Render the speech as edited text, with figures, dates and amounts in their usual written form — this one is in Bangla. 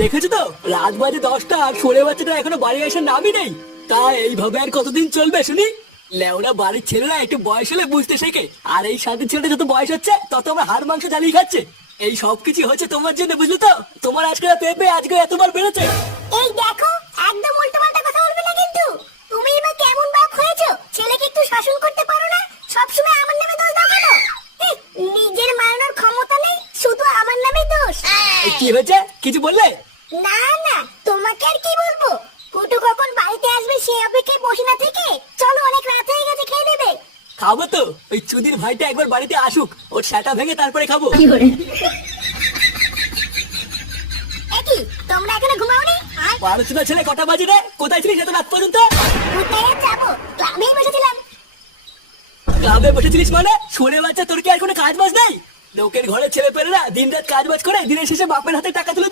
দেখেছো তো, রাত বাজে 10টা আর ছোড়ে বাচ্চাটা এখনো বাড়ি আসার নামই নেই। তা এইভাবে আর কতদিন চলবে শুনি? লেওরা বাড়ির ছেলেরা একটু বয়স হলে বুঝতে শেখে, আর এই শান্তির ছেলেটা যত বয়স হচ্ছে তত আমার হাড় মাংস জ্বালিয়ে খাচ্ছে। এই সব কিছু হচ্ছে তোমার জন্য, বুঝলি তো? তোমার আজকে পেঁপে আজকে এতবার বেড়েছে। এই দেখো, একদম উল্টোপাল্টা কথা বলবে না কিন্তু। তুমি বা কেমন বাপ হয়েছো? ছেলেকে একটু শাসন করতে পারো না? সবসময় আমার নামে দোষ দাও কেন? নিজের মানানোর ক্ষমতা নেই, শুধু আমার নামেই দোষ। কি হয়েছে, কিছু বললে? না না, তোমাকে আর কি বলবো। কুটু কখন বাড়িতে আসবে সেই অপেক্ষায় বসে না থেকে চলো, অনেক রাত হয়ে গেছে, খেয়ে নেবে। খাবো তো, ওই চুদির ভাইটা একবার বাড়িতে আসুক, ওর সেটা ভেঙে তারপরে খাবো। একই, তোমরা এখনো ঘুমাওনি? পড়াশোনা ছেলে কটা বাজে রে? কোথায় ছিলিস এত রাত পর্যন্ত? কোথায় আর যাবো, ক্লাবেই বসেছিলাম। ক্লাবে বসেছিলিস মানে? শুনে বাচ্চা, তোর কি আর কোনো কাজ বাজ নেই? লোকের ঘরে ছেলে পেলেরা দিন রাত কাজ বাজ করে দিনের শেষে বাপের হাতে টাকা তুলে দেয়।